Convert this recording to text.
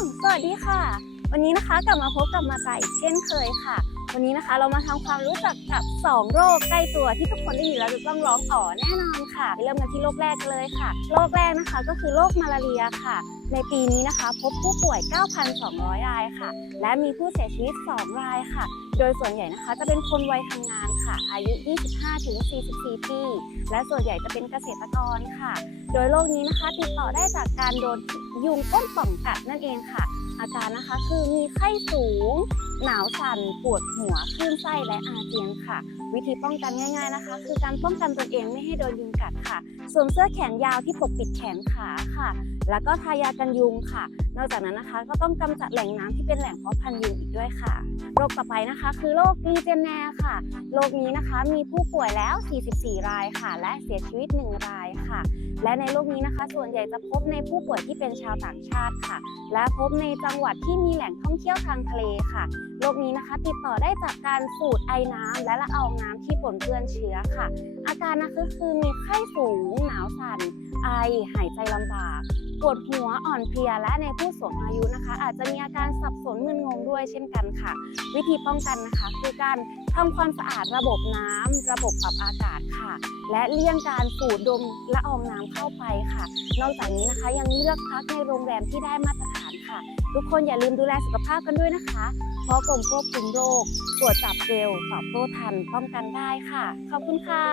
สวัสดีค่ะ วันนี้นะคะกลับมาพบกับมาตาอีกเช่นเคยค่ะ วันนี้นะคะเรามาทำความรู้จักกับ 2 โรคใกล้ตัวที่ทุกคนได้ยินแล้วจะต้องร้องอ๋อแน่นอนค่ะ เริ่มกันที่โรคแรกเลยค่ะ โรคแรกนะคะก็คือโรคมาลาเรียค่ะ ในปีนี้นะคะ พบผู้ป่วย 9,200 รายค่ะ และมีผู้เสียชีวิต 2 รายค่ะ โดยส่วนใหญ่นะคะจะเป็นคนวัยทำงานค่ะ อายุ 25-44 ปี และส่วนใหญ่จะเป็นเกษตรกรค่ะ โดยโรคนี้นะคะติดต่อได้จากการโดน ยุงก้นป่องกัดนั่นเองค่ะ อาการนะคะคือมีไข้สูง หนาวสั่นปวดหัวคลื่นไส้และอาเจียนค่ะ วิธีป้องกันง่าย ๆนะคะ คือการป้องกันตนเองไม่ให้โดนยุงกัดค่ะสวมเสื้อแขนยาวที่ปกปิดแขนขาค่ะ แล้วก็ทายากันยุงค่ะนอกจากนั้นนะคะก็ต้องกำจัดแหล่งน้ำที่เป็นแหล่งเพาะพันธุ์ยุงอีกด้วยค่ะ โรคต่อไปนะคะ คือโรคลีเจนแนร์ค่ะ โรคนี้นะคะมีผู้ป่วยแล้ว 44 รายค่ะ และเสียชีวิต 1 รายค่ะ และในโรคนี้นะคะ ส่วนใหญ่จะพบในผู้ป่วยที่เป็นชาวต่างชาติค่ะ และพบในจังหวัดที่มีแหล่งท่องเที่ยวทางทะเลค่ะ โรคนี้นะคะติดต่อได้จากการสูดไอน้ำและละอองน้ำที่ปนเปื้อนเชื้อค่ะ อาการนะคะคือมีไข้สูง หนาวสั่น ไอ หายใจลำบาก ปวดหัวอ่อนเพลียและในผู้สูงอายุนะคะ อาจจะมีอาการสับสนมึนงงด้วยเช่นกันค่ะ วิธีป้องกันนะคะ คือการทำความสะอาดระบบน้ำระบบปรับอากาศค่ะ และเลี่ยงการสูดดมละอองน้ำเข้าไปค่ะ นอกจากนี้นะคะยังเลือกพักในโรงแรมที่ได้มาตรฐานค่ะ ทุกคนอย่าลืมดูแลสุขภาพกันด้วยนะคะ เพราะกรมควบคุมโรคตรวจจับเร็วตอบโต้ทันป้องกันได้ค่ะ ขอบคุณค่ะ